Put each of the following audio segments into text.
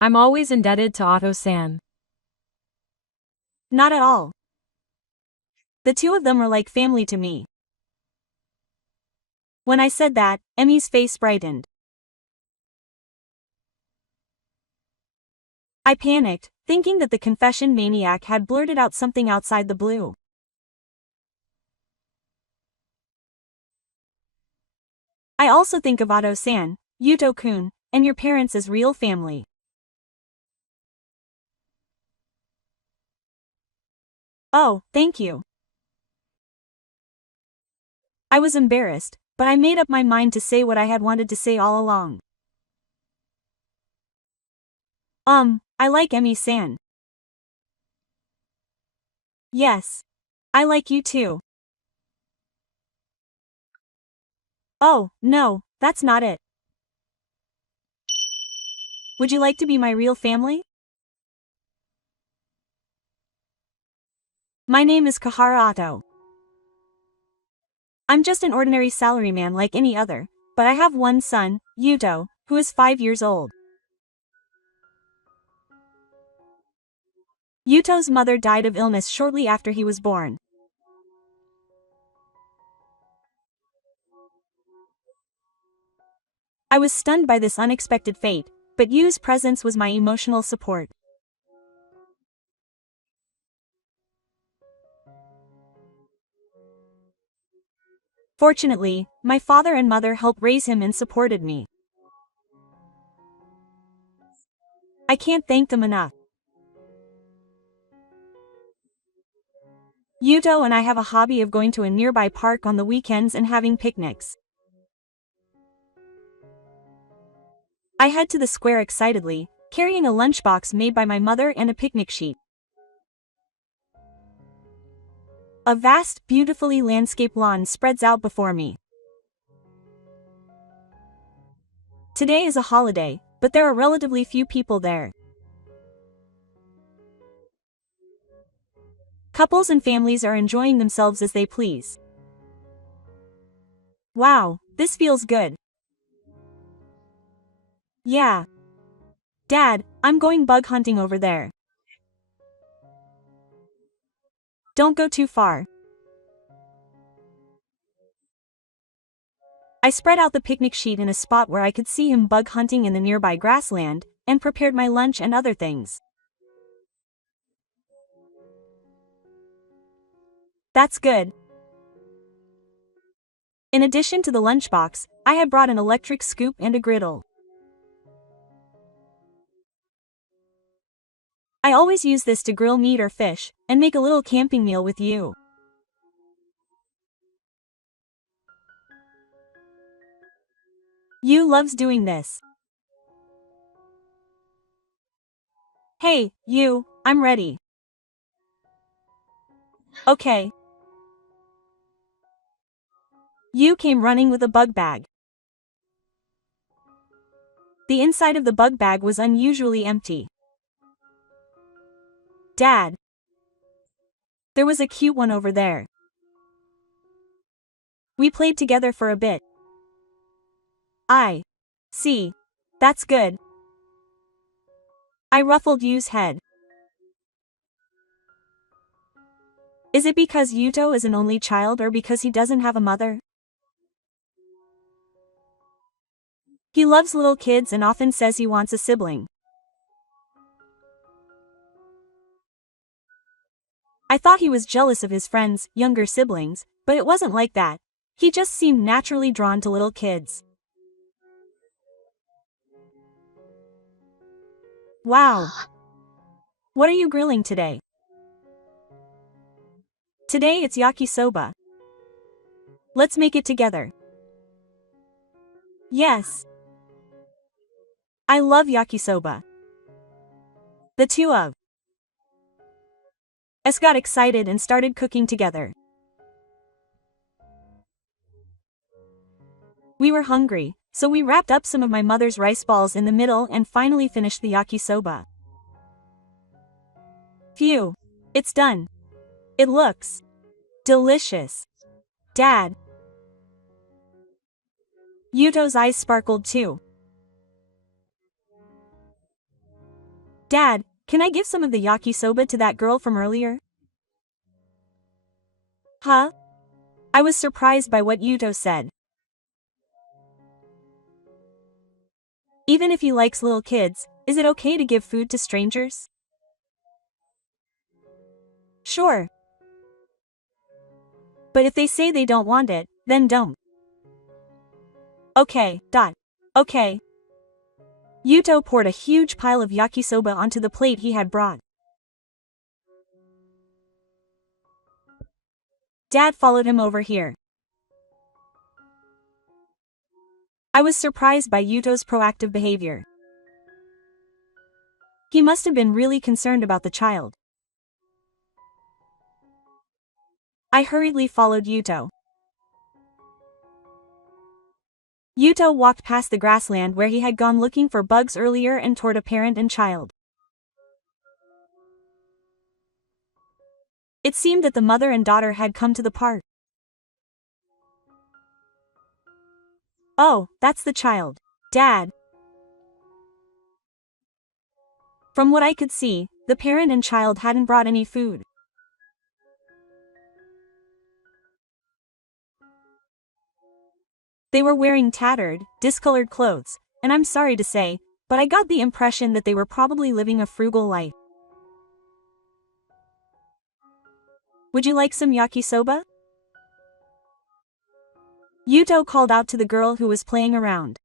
I'm always indebted to Otto-san. Not at all. The two of them are like family to me. When I said that, Emmy's face brightened. I panicked, thinking that the confession maniac had blurted out something outside the blue. I also think of Otto-san, Yuto-kun, and your parents as real family. Oh, thank you. I was embarrassed, but I made up my mind to say what I had wanted to say all along. I like Emmy-san. Yes. I like you too. Oh, no, that's not it. Would you like to be my real family? My name is Kahara Otto. I'm just an ordinary salaryman like any other, but I have one son, Yuto, who is 5 years old. Yuto's mother died of illness shortly after he was born. I was stunned by this unexpected fate, but Yu's presence was my emotional support. Fortunately, my father and mother helped raise him and supported me. I can't thank them enough. Yuto and I have a hobby of going to a nearby park on the weekends and having picnics. I head to the square excitedly, carrying a lunchbox made by my mother and a picnic sheet. A vast, beautifully landscaped lawn spreads out before me. Today is a holiday, but there are relatively few people there. Couples and families are enjoying themselves as they please. Wow, this feels good. Yeah. Dad, I'm going bug hunting over there. Don't go too far. I spread out the picnic sheet in a spot where I could see him bug hunting in the nearby grassland, and prepared my lunch and other things. That's good. In addition to the lunchbox, I had brought an electric scoop and a griddle. I always use this to grill meat or fish, and make a little camping meal with you. Yu loves doing this. Hey, Yu, I'm ready. Okay. Yu came running with a bug bag. The inside of the bug bag was unusually empty. Dad. There was a cute one over there. We played together for a bit. I see. That's good. I ruffled Yu's head. Is it because Yuto is an only child or because he doesn't have a mother? He loves little kids and often says he wants a sibling. I thought he was jealous of his friends' younger siblings, but it wasn't like that. He just seemed naturally drawn to little kids. Wow. What are you grilling today? Today it's yakisoba. Let's make it together. Yes. I love yakisoba. The two of us got excited and started cooking together. We were hungry, so we wrapped up some of my mother's rice balls in the middle and finally finished the yakisoba. Phew. It's done. It looks delicious. Dad. Yuto's eyes sparkled too. Dad, can I give some of the yakisoba to that girl from earlier? Huh? I was surprised by what Yuto said. Even if he likes little kids, is it okay to give food to strangers? Sure. But if they say they don't want it, then don't. Okay. Okay. Yuto poured a huge pile of yakisoba onto the plate he had brought. Dad followed him over here. I was surprised by Yuto's proactive behavior. He must have been really concerned about the child. I hurriedly followed Yuto. Yuto walked past the grassland where he had gone looking for bugs earlier and toward a parent and child. It seemed that the mother and daughter had come to the park. Oh, that's the child. Dad. From what I could see, the parent and child hadn't brought any food. They were wearing tattered, discolored clothes, and I'm sorry to say, but I got the impression that they were probably living a frugal life. Would you like some yakisoba? Yuto called out to the girl who was playing around.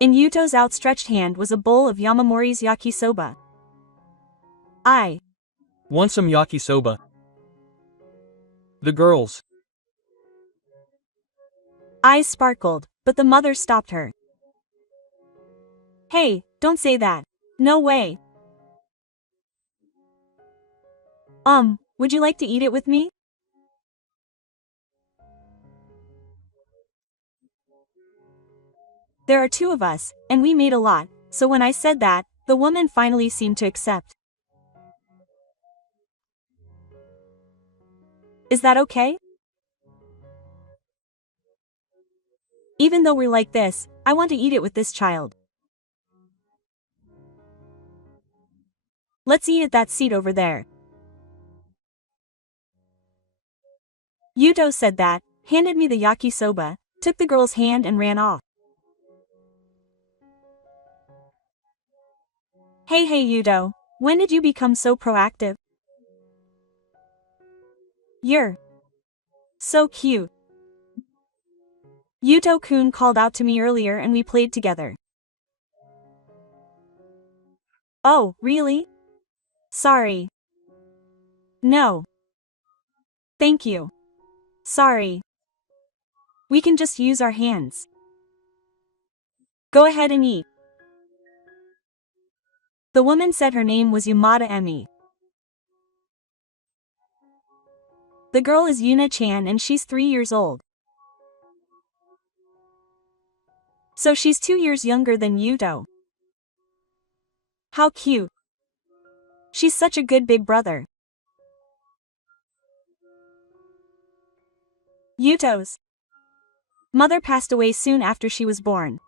In Yuto's outstretched hand was a bowl of Yamamori's yakisoba. I Want some yakisoba? The girls. Eyes sparkled, but the mother stopped her. Hey, don't say that. No way. Would you like to eat it with me? There are two of us, and we made a lot, so when I said that, the woman finally seemed to accept. Is that okay? Even though we're like this, I want to eat it with this child. Let's eat at that seat over there. Yuto said that, handed me the yakisoba, took the girl's hand and ran off. Hey Yuto, when did you become so proactive? You're so cute. Yuto-kun called out to me earlier and we played together. Oh, really? Sorry. No. Thank you. Sorry. We can just use our hands. Go ahead and eat. The woman said her name was Yamada Emi. The girl is Yuna-chan and she's 3 years old. So she's 2 years younger than Yuto. How cute. She's such a good big brother. Yuto's mother passed away soon after she was born.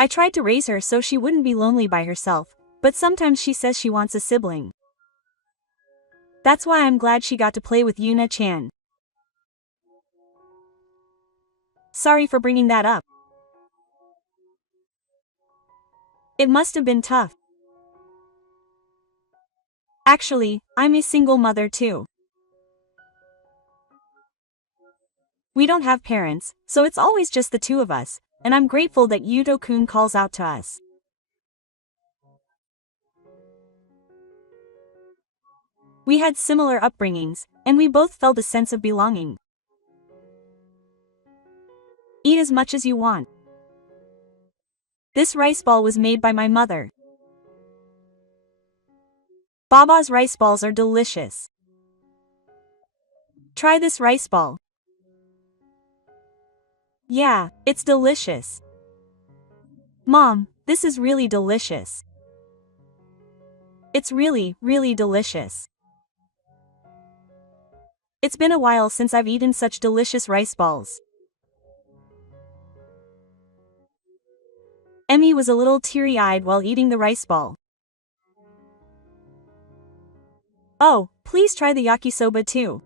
I tried to raise her so she wouldn't be lonely by herself, but sometimes she says she wants a sibling. That's why I'm glad she got to play with Yuna-chan. Sorry for bringing that up. It must have been tough. Actually, I'm a single mother too. We don't have parents, so it's always just the two of us, and I'm grateful that Yuto-kun calls out to us. We had similar upbringings, and we both felt a sense of belonging. Eat as much as you want. This rice ball was made by my mother. Baba's rice balls are delicious. Try this rice ball. Yeah, it's delicious. Mom, this is really delicious. It's really, really delicious. It's been a while since I've eaten such delicious rice balls. Emmy was a little teary-eyed while eating the rice ball. Oh, please try the yakisoba too.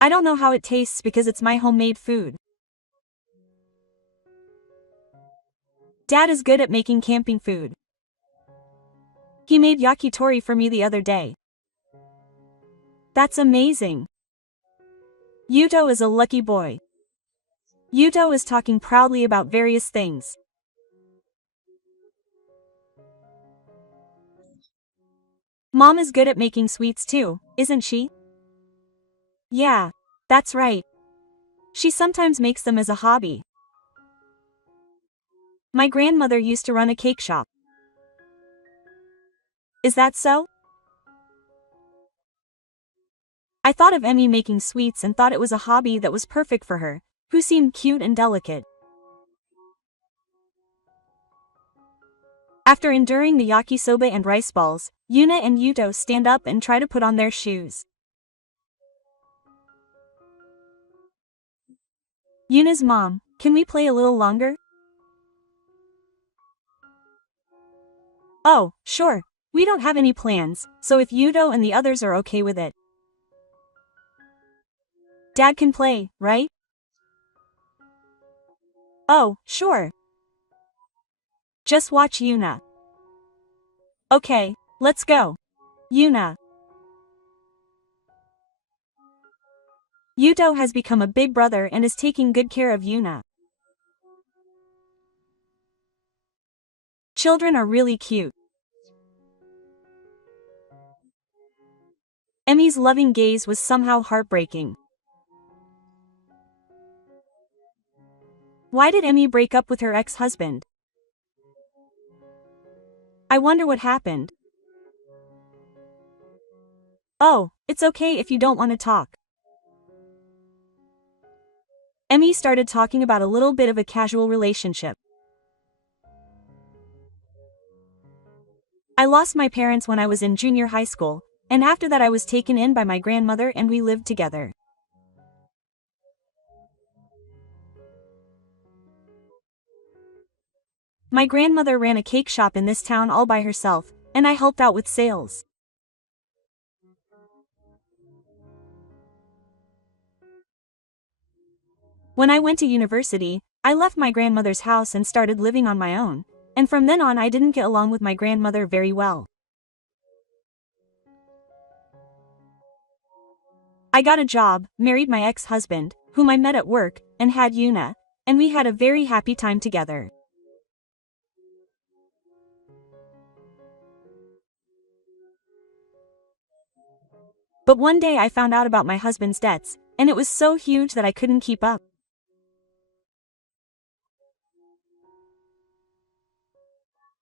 I don't know how it tastes because it's my homemade food. Dad is good at making camping food. He made yakitori for me the other day. That's amazing. Yuto is a lucky boy. Yuto is talking proudly about various things. Mom is good at making sweets too, isn't she? Yeah, that's right. She sometimes makes them as a hobby. My grandmother used to run a cake shop. Is that so? I thought of Emmy making sweets and thought it was a hobby that was perfect for her, who seemed cute and delicate. After enduring the yakisoba and rice balls, Yuna and Yuto stand up and try to put on their shoes. Yuna's mom, can we play a little longer? Oh, sure. We don't have any plans, so if Yuto and the others are okay with it. Dad can play, right? Oh, sure. Just watch Yuna. Okay, let's go. Yuna. Yuto has become a big brother and is taking good care of Yuna. Children are really cute. Emmy's loving gaze was somehow heartbreaking. Why did Emmy break up with her ex-husband? I wonder what happened. Oh, it's okay if you don't want to talk. Emmy started talking about a little bit of a casual relationship. I lost my parents when I was in junior high school, and after that I was taken in by my grandmother and we lived together. My grandmother ran a cake shop in this town all by herself, and I helped out with sales. When I went to university, I left my grandmother's house and started living on my own, and from then on I didn't get along with my grandmother very well. I got a job, married my ex-husband, whom I met at work, and had Yuna, and we had a very happy time together. But one day I found out about my husband's debts, and it was so huge that I couldn't keep up.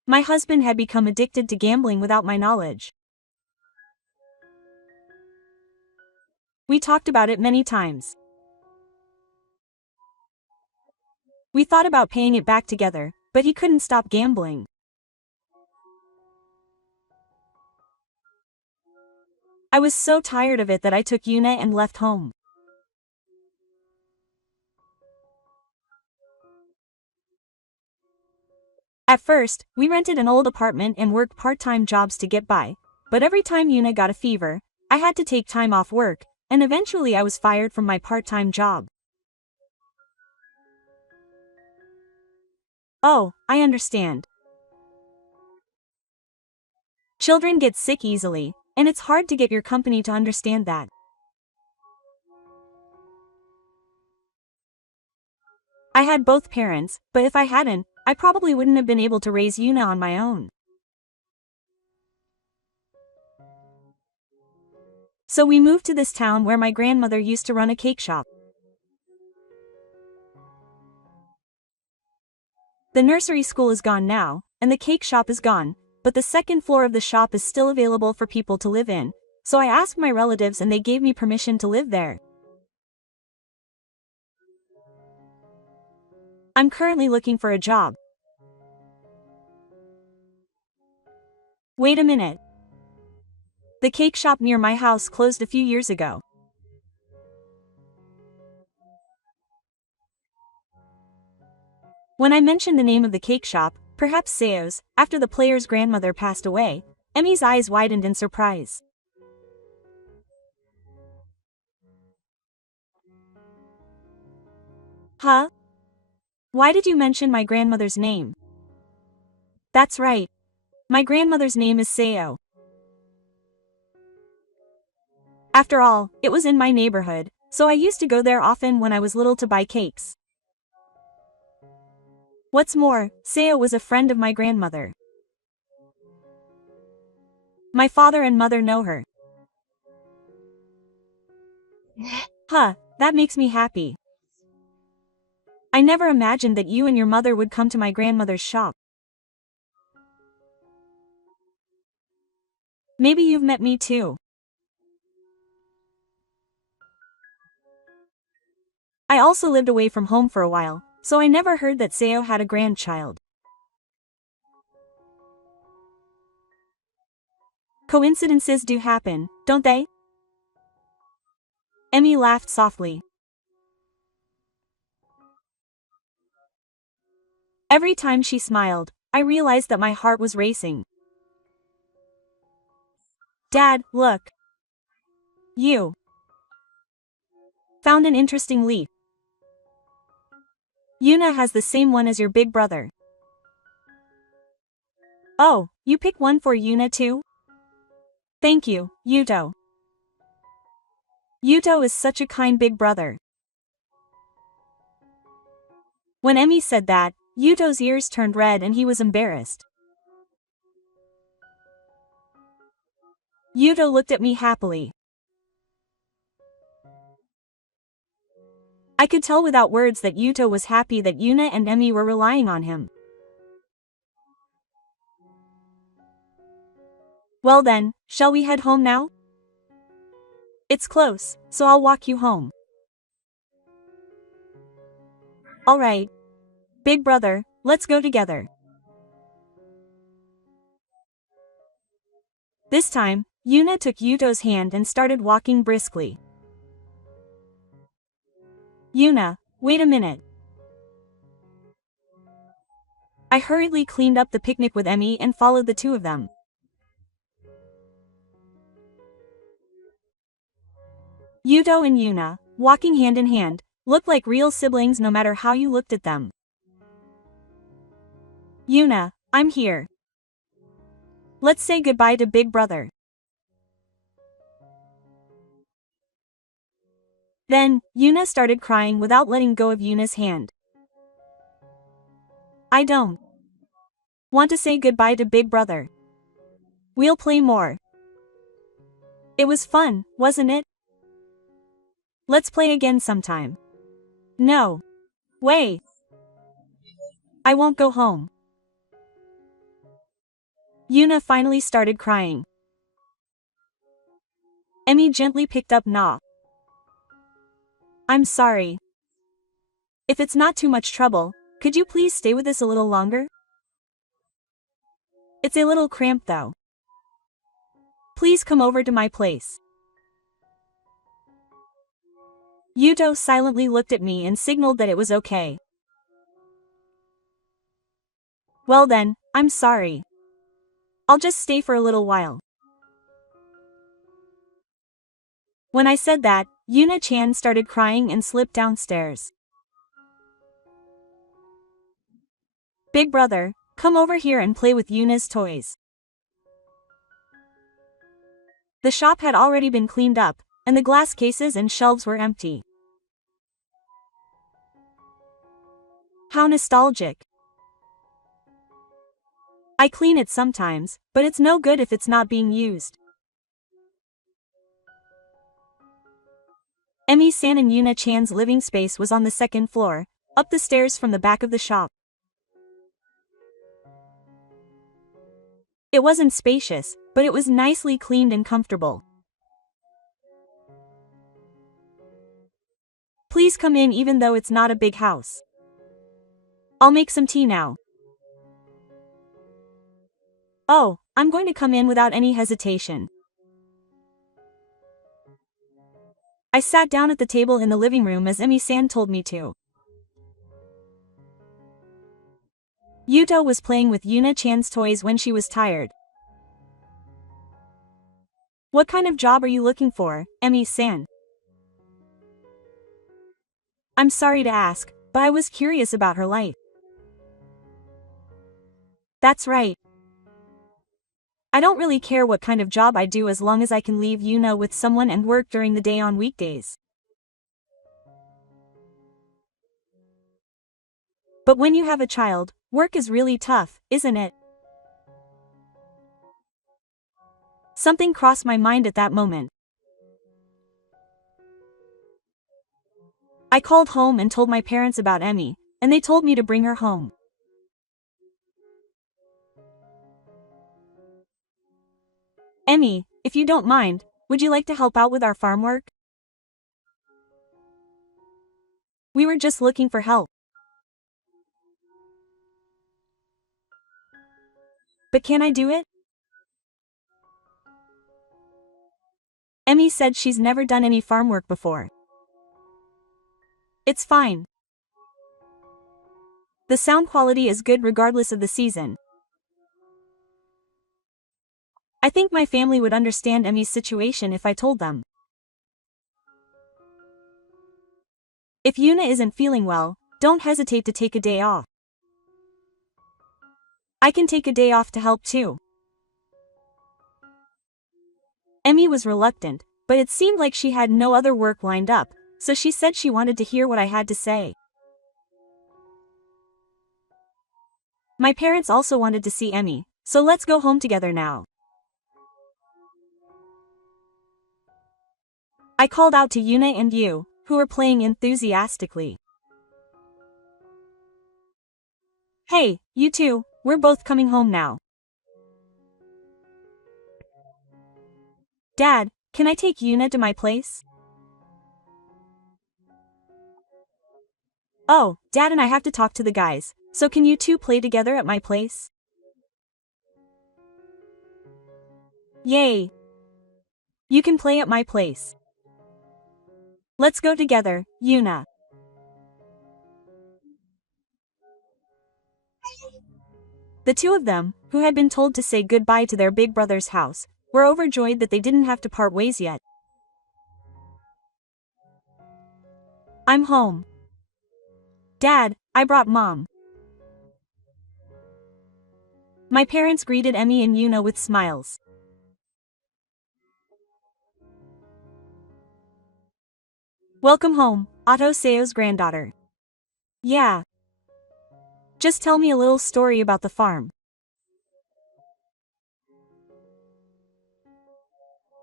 My husband had become addicted to gambling without my knowledge. We talked about it many times. We thought about paying it back together, but he couldn't stop gambling. I was so tired of it that I took Yuna and left home. At first, we rented an old apartment and worked part-time jobs to get by, but every time Yuna got a fever, I had to take time off work, and eventually I was fired from my part-time job. Oh, I understand. Children get sick easily, and it's hard to get your company to understand that. I had both parents, but if I hadn't, I probably wouldn't have been able to raise Yuna on my own. So we moved to this town where my grandmother used to run a cake shop. The nursery school is gone now, and the cake shop is gone, but the second floor of the shop is still available for people to live in, so I asked my relatives and they gave me permission to live there. I'm currently looking for a job. Wait a minute. The cake shop near my house closed a few years ago. When I mentioned the name of the cake shop, perhaps Seo's, after the player's grandmother passed away, Emmy's eyes widened in surprise. Huh? Why did you mention my grandmother's name? That's right. My grandmother's name is Seo. After all, it was in my neighborhood, so I used to go there often when I was little to buy cakes. What's more, Seo was a friend of my grandmother. My father and mother know her. Huh, that makes me happy. I never imagined that you and your mother would come to my grandmother's shop. Maybe you've met me too. I also lived away from home for a while, so I never heard that Seo had a grandchild. Coincidences do happen, don't they? Emmy laughed softly. Every time she smiled, I realized that my heart was racing. Dad, look. You found an interesting leaf. Yuna has the same one as your big brother. Oh, you picked one for Yuna too? Thank you, Yuto. Yuto is such a kind big brother. When Emmy said that, Yuto's ears turned red and he was embarrassed. Yuto looked at me happily. I could tell without words that Yuto was happy that Yuna and Emmy were relying on him. Well then, shall we head home now? It's close, so I'll walk you home. Alright. Big brother, let's go together. This time, Yuna took Yuto's hand and started walking briskly. Yuna, wait a minute. I hurriedly cleaned up the picnic with Emmy and followed the two of them. Yuto and Yuna, walking hand in hand, looked like real siblings no matter how you looked at them. Yuna, I'm here. Let's say goodbye to big brother. Then, Yuna started crying without letting go of Yuna's hand. I don't want to say goodbye to big brother. We'll play more. It was fun, wasn't it? Let's play again sometime. No. Wait. I won't go home. Yuna finally started crying. Emmy gently picked up Na. I'm sorry. If it's not too much trouble, could you please stay with us a little longer? It's a little cramped though. Please come over to my place. Yuto silently looked at me and signaled that it was okay. Well then, I'm sorry. I'll just stay for a little while. When I said that, Yuna-chan started crying and slipped downstairs. Big brother, come over here and play with Yuna's toys. The shop had already been cleaned up, and the glass cases and shelves were empty. How nostalgic. I clean it sometimes, but it's no good if it's not being used. Emmy-san and Yuna-chan's living space was on the second floor, up the stairs from the back of the shop. It wasn't spacious, but it was nicely cleaned and comfortable. Please come in even though it's not a big house. I'll make some tea now. Oh, I'm going to come in without any hesitation. I sat down at the table in the living room as Emmy-san told me to. Yuto was playing with Yuna-chan's toys when she was tired. What kind of job are you looking for, Emi-san? I'm sorry to ask, but I was curious about her life. That's right. I don't really care what kind of job I do as long as I can leave Yuna with someone and work during the day on weekdays. But when you have a child, work is really tough, isn't it? Something crossed my mind at that moment. I called home and told my parents about Emi, and they told me to bring her home. Emi, if you don't mind, would you like to help out with our farm work? We were just looking for help. But can I do it? Emi said she's never done any farm work before. It's fine. The sound quality is good regardless of the season. I think my family would understand Emi's situation if I told them. If Yuna isn't feeling well, don't hesitate to take a day off. I can take a day off to help too. Emi was reluctant, but it seemed like she had no other work lined up, so she said she wanted to hear what I had to say. My parents also wanted to see Emi, so let's go home together now. I called out to Yuna and Yu, who were playing enthusiastically. Hey, you two, we're both coming home now. Dad, can I take Yuna to my place? Oh, Dad and I have to talk to the guys, so can you two play together at my place? Yay! You can play at my place. Let's go together, Yuna. The two of them, who had been told to say goodbye to their big brother's house, were overjoyed that they didn't have to part ways yet. I'm home. Dad, I brought Mom. My parents greeted Emi and Yuna with smiles. Welcome home, Otto Seo's granddaughter. Yeah. Just tell me a little story about the farm.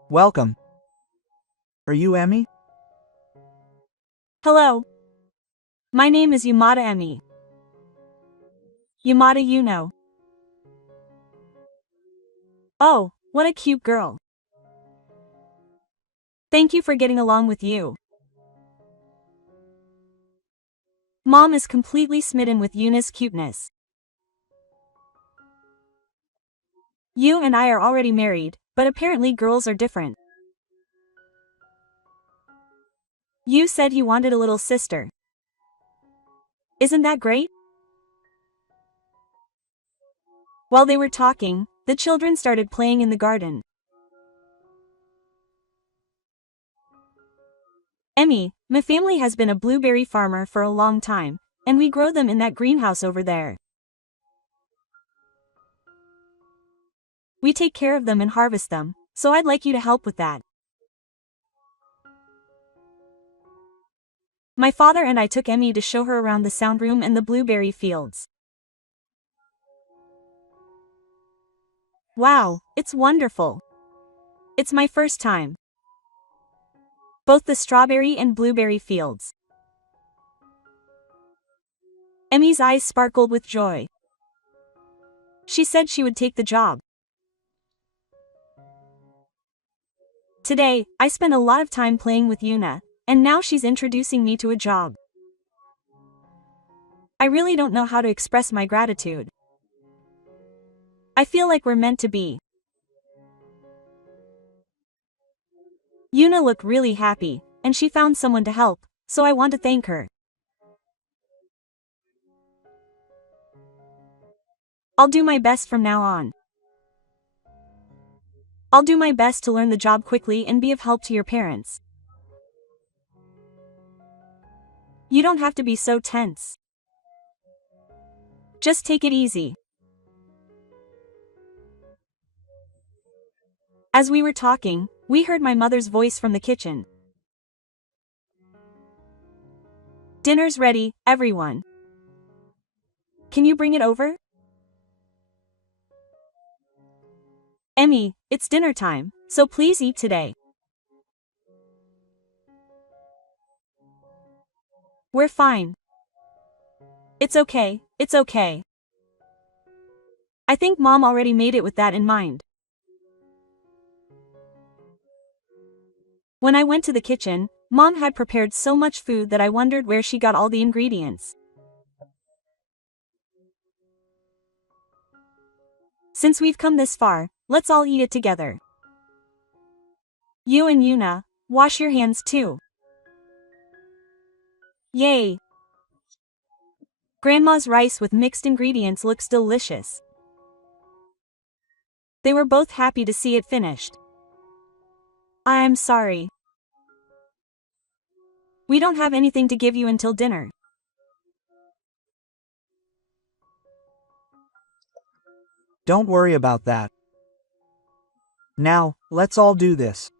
Welcome. Are you Emi? Hello. My name is Yamada Emi. Yamada Yuno. Oh, what a cute girl. Thank you for getting along with you. Mom is completely smitten with Yuna's cuteness. You and I are already married, but apparently girls are different. You said you wanted a little sister. Isn't that great? While they were talking, the children started playing in the garden. Emi, my family has been a blueberry farmer for a long time, and we grow them in that greenhouse over there. We take care of them and harvest them, so I'd like you to help with that. My father and I took Emi to show her around the sound room and the blueberry fields. Wow, it's wonderful. It's my first time. Both the strawberry and blueberry fields. Emi's eyes sparkled with joy. She said she would take the job. Today, I spent a lot of time playing with Yuna, and now she's introducing me to a job. I really don't know how to express my gratitude. I feel like we're meant to be. Yuna looked really happy, and she found someone to help, so I want to thank her. I'll do my best from now on. I'll do my best to learn the job quickly and be of help to your parents. You don't have to be so tense. Just take it easy. As we were talking, we heard my mother's voice from the kitchen. Dinner's ready, everyone. Can you bring it over? Emmy, it's dinner time, so please eat today. We're fine. It's okay, it's okay. I think Mom already made it with that in mind. When I went to the kitchen, Mom had prepared so much food that I wondered where she got all the ingredients. Since we've come this far, let's all eat it together. You and Yuna, wash your hands too. Yay! Grandma's rice with mixed ingredients looks delicious. They were both happy to see it finished. I'm sorry. We don't have anything to give you until dinner. Don't worry about that. Now, let's all do this.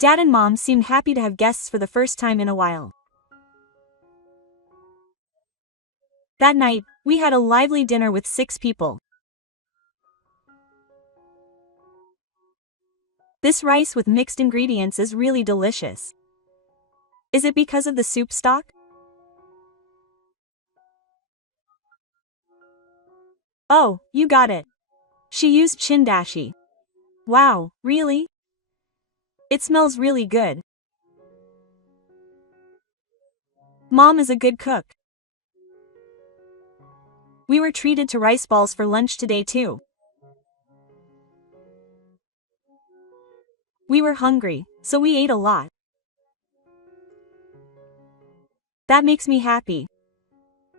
Dad and Mom seemed happy to have guests for the first time in a while. That night, we had a lively dinner with 6 people. This rice with mixed ingredients is really delicious. Is it because of the soup stock? Oh, you got it. She used shindashi. Wow, really? It smells really good. Mom is a good cook. We were treated to rice balls for lunch today too. We were hungry, so we ate a lot. That makes me happy.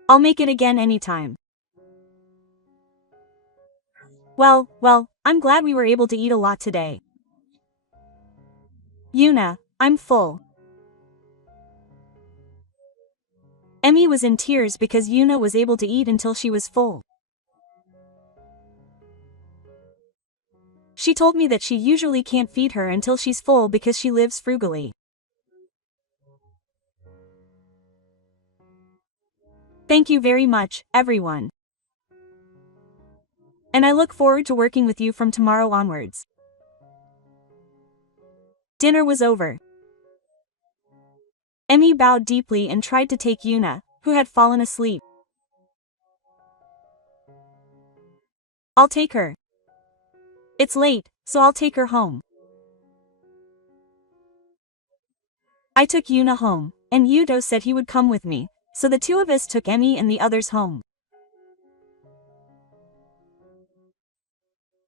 I'll make it again anytime. Well, I'm glad we were able to eat a lot today. Yuna, I'm full. Emmy was in tears because Yuna was able to eat until she was full. She told me that she usually can't feed her until she's full because she lives frugally. Thank you very much, everyone. And I look forward to working with you from tomorrow onwards. Dinner was over. Emmy bowed deeply and tried to take Yuna, who had fallen asleep. I'll take her. It's late, so I'll take her home. I took Yuna home, and Yuto said he would come with me, so the two of us took Emmy and the others home.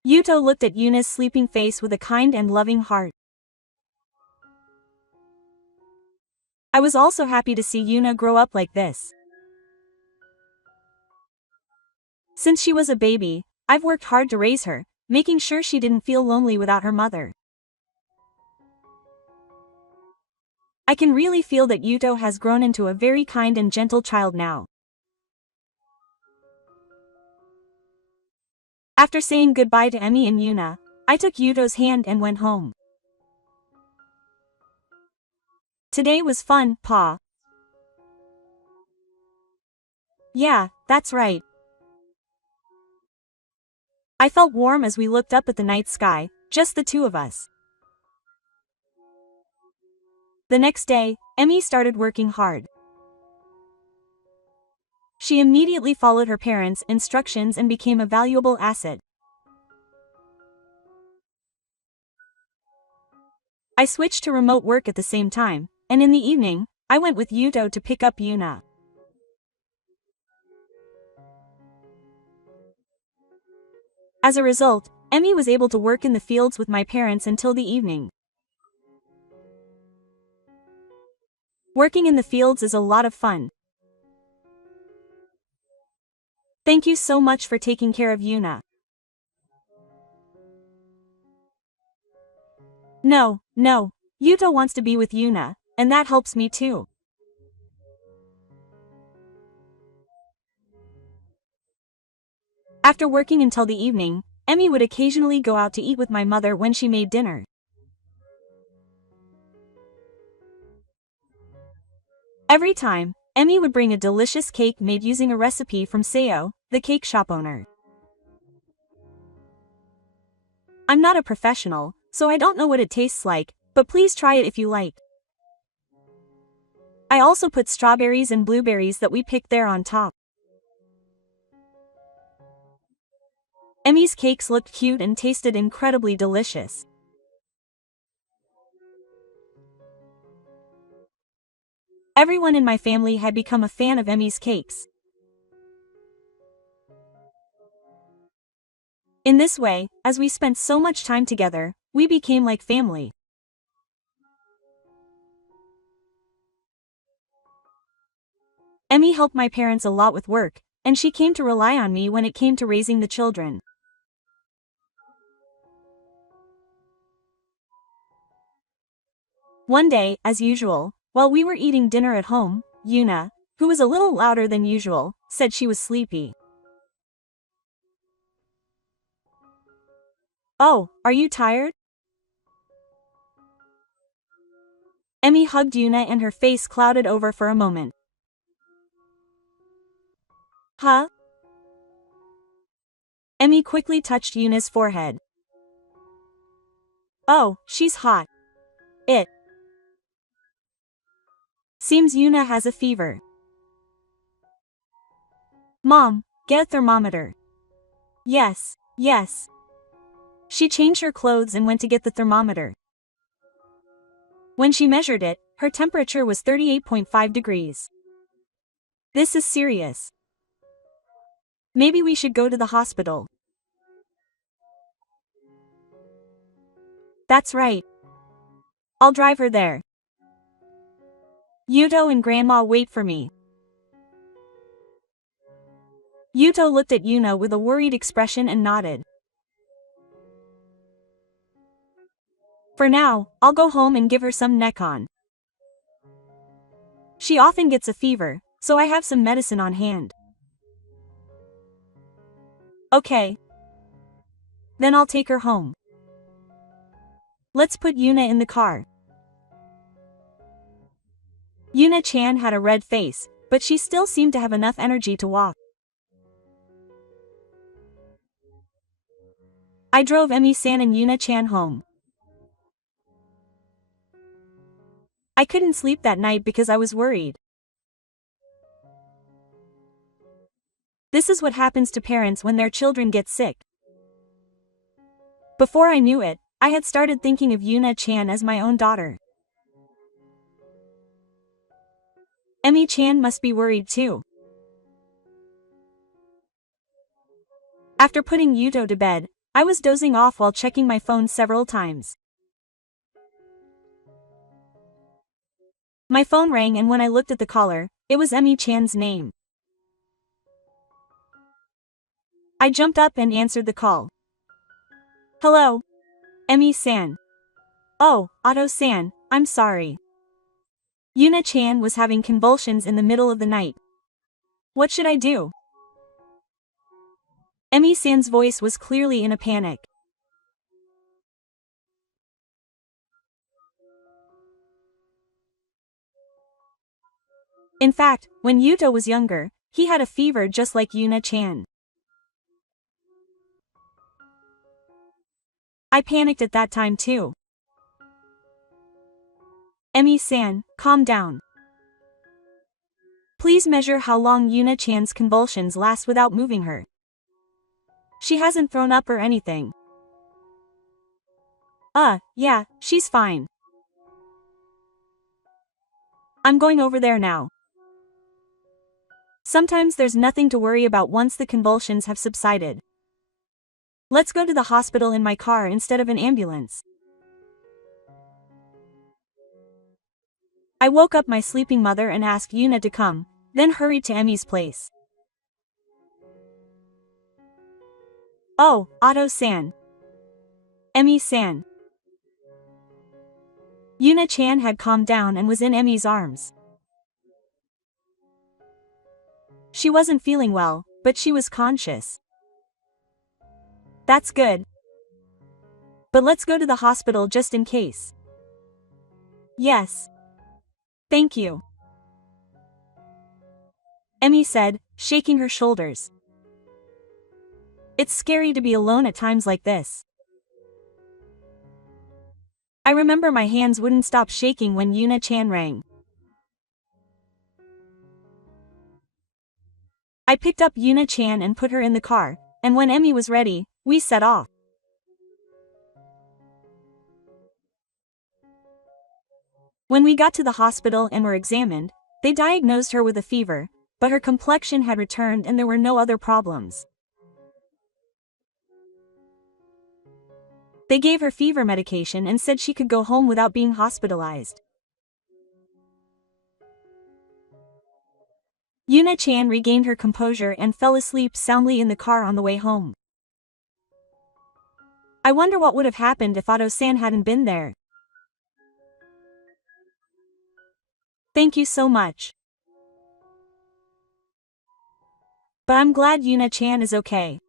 Yuto looked at Yuna's sleeping face with a kind and loving heart. I was also happy to see Yuna grow up like this. Since she was a baby, I've worked hard to raise her, making sure she didn't feel lonely without her mother. I can really feel that Yuto has grown into a very kind and gentle child now. After saying goodbye to Emmy and Yuna, I took Yuto's hand and went home. Today was fun, Pa. Yeah, that's right. I felt warm as we looked up at the night sky, just the two of us. The next day, Emmy started working hard. She immediately followed her parents' instructions and became a valuable asset. I switched to remote work at the same time, and in the evening, I went with Yuto to pick up Yuna. As a result, Emmy was able to work in the fields with my parents until the evening. Working in the fields is a lot of fun. Thank you so much for taking care of Yuna. No, Yuto wants to be with Yuna, and that helps me too. After working until the evening, Emmy would occasionally go out to eat with my mother when she made dinner. Every time, Emmy would bring a delicious cake made using a recipe from Seo, the cake shop owner. I'm not a professional, so I don't know what it tastes like, but please try it if you like. I also put strawberries and blueberries that we picked there on top. Emmy's cakes looked cute and tasted incredibly delicious. Everyone in my family had become a fan of Emmy's cakes. In this way, as we spent so much time together, we became like family. Emmy helped my parents a lot with work, and she came to rely on me when it came to raising the children. One day, as usual, while we were eating dinner at home, Yuna, who was a little louder than usual, said she was sleepy. Oh, are you tired? Emmy hugged Yuna and her face clouded over for a moment. Huh? Emmy quickly touched Yuna's forehead. Oh, she's hot. It seems Yuna has a fever. Mom, get a thermometer. Yes. She changed her clothes and went to get the thermometer. When she measured it, her temperature was 38.5 degrees. This is serious. Maybe we should go to the hospital. That's right. I'll drive her there. Yuto and Grandma wait for me. Yuto looked at Yuna with a worried expression and nodded. For now, I'll go home and give her some Necon. She often gets a fever, so I have some medicine on hand. Okay. Then I'll take her home. Let's put Yuna in the car. Yuna-chan had a red face, but she still seemed to have enough energy to walk. I drove Emmy-san and Yuna-chan home. I couldn't sleep that night because I was worried. This is what happens to parents when their children get sick. Before I knew it, I had started thinking of Yuna-chan as my own daughter. Emmy-chan must be worried too. After putting Yuto to bed, I was dozing off while checking my phone several times. My phone rang and when I looked at the caller, it was Emmy-chan's name. I jumped up and answered the call. Hello? Emmy-san. Oh, Otto-san, I'm sorry. Yuna-chan was having convulsions in the middle of the night. What should I do? Emmy-san's voice was clearly in a panic. In fact, when Yuto was younger, he had a fever just like Yuna-chan. I panicked at that time too. Emmy-san, calm down. Please measure how long Yuna-chan's convulsions last without moving her. She hasn't thrown up or anything. Yeah, she's fine. I'm going over there now. Sometimes there's nothing to worry about once the convulsions have subsided. Let's go to the hospital in my car instead of an ambulance. I woke up my sleeping mother and asked Yuna to come, then hurried to Emmy's place. Oh, Otto-san. Emmy-san. Yuna-chan had calmed down and was in Emmy's arms. She wasn't feeling well, but she was conscious. That's good. But let's go to the hospital just in case. Yes. Thank you. Emmy said, shaking her shoulders. It's scary to be alone at times like this. I remember my hands wouldn't stop shaking when Yuna-chan rang. I picked up Yuna-chan and put her in the car, and when Emmy was ready, we set off. When we got to the hospital and were examined, they diagnosed her with a fever, but her complexion had returned and there were no other problems. They gave her fever medication and said she could go home without being hospitalized. Yuna-chan regained her composure and fell asleep soundly in the car on the way home. I wonder what would have happened if Otto-san hadn't been there. Thank you so much. But I'm glad Yuna-chan is okay.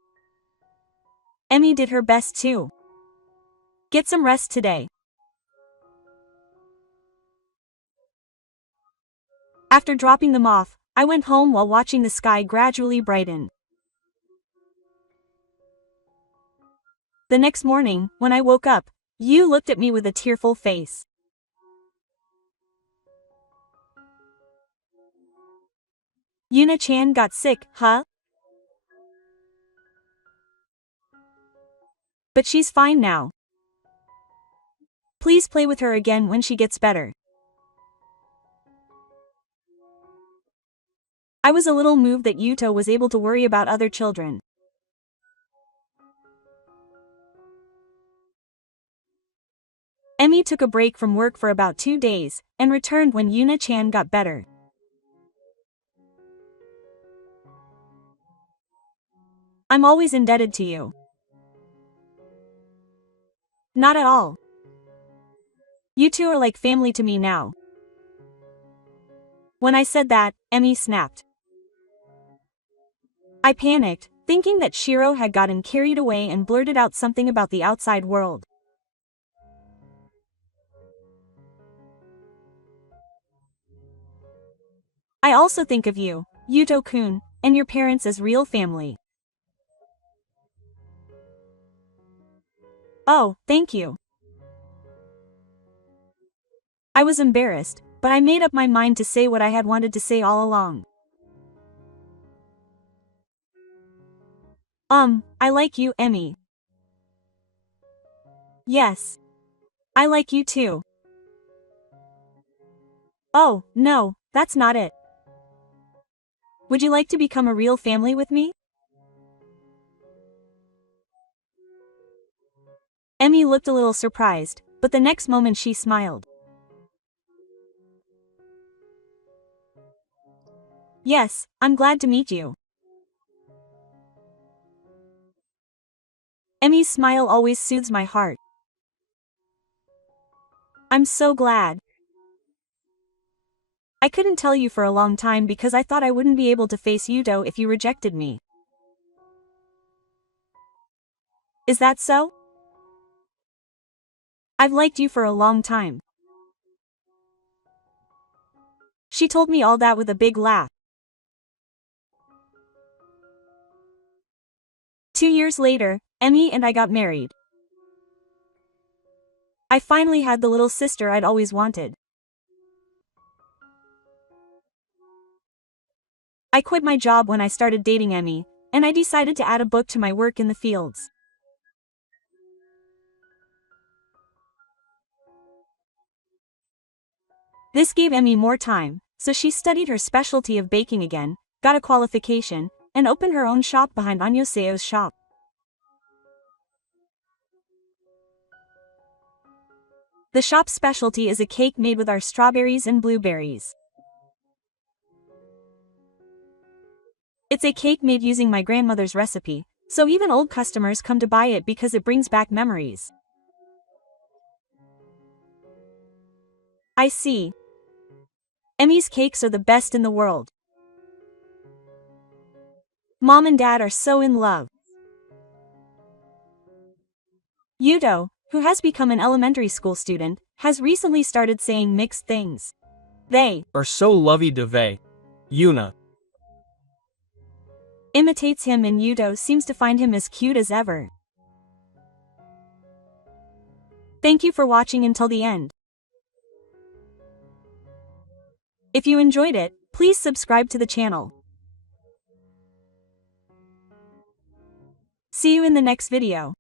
Emmy did her best too. Get some rest today. After dropping them off, I went home while watching the sky gradually brighten. The next morning, when I woke up, Yu looked at me with a tearful face. Yuna-chan got sick, huh? But she's fine now. Please play with her again when she gets better. I was a little moved that Yuto was able to worry about other children. Emmy took a break from work for about 2 days, and returned when Yuna-chan got better. I'm always indebted to you. Not at all. You two are like family to me now. When I said that, Emmy snapped. I panicked, thinking that Shiro had gotten carried away and blurted out something about the outside world. I also think of you, Yuto-kun, and your parents as real family. Oh, thank you. I was embarrassed, but I made up my mind to say what I had wanted to say all along. I like you, Emmy. Yes. I like you too. Oh, no, that's not it. Would you like to become a real family with me? Emmy looked a little surprised, but the next moment she smiled. Yes, I'm glad to meet you. Emmy's smile always soothes my heart. I'm so glad. I couldn't tell you for a long time because I thought I wouldn't be able to face Yuto if you rejected me. Is that so? I've liked you for a long time. She told me all that with a big laugh. 2 years later, Emmy and I got married. I finally had the little sister I'd always wanted. I quit my job when I started dating Emmy, and I decided to add a book to my work in the fields. This gave Emmy more time, so she studied her specialty of baking again, got a qualification, and opened her own shop behind Anyoseo's shop. The shop's specialty is a cake made with our strawberries and blueberries. It's a cake made using my grandmother's recipe, So even old customers come to buy it because it brings back memories. I see. Emmy's cakes are the best in the world. Mom and Dad are so in love. Yudo, who has become an elementary school student, has recently started saying mixed things. They are so lovey-dovey. Yuna imitates him and Yudo seems to find him as cute as ever. Thank you for watching until the end. If you enjoyed it, please subscribe to the channel. See you in the next video.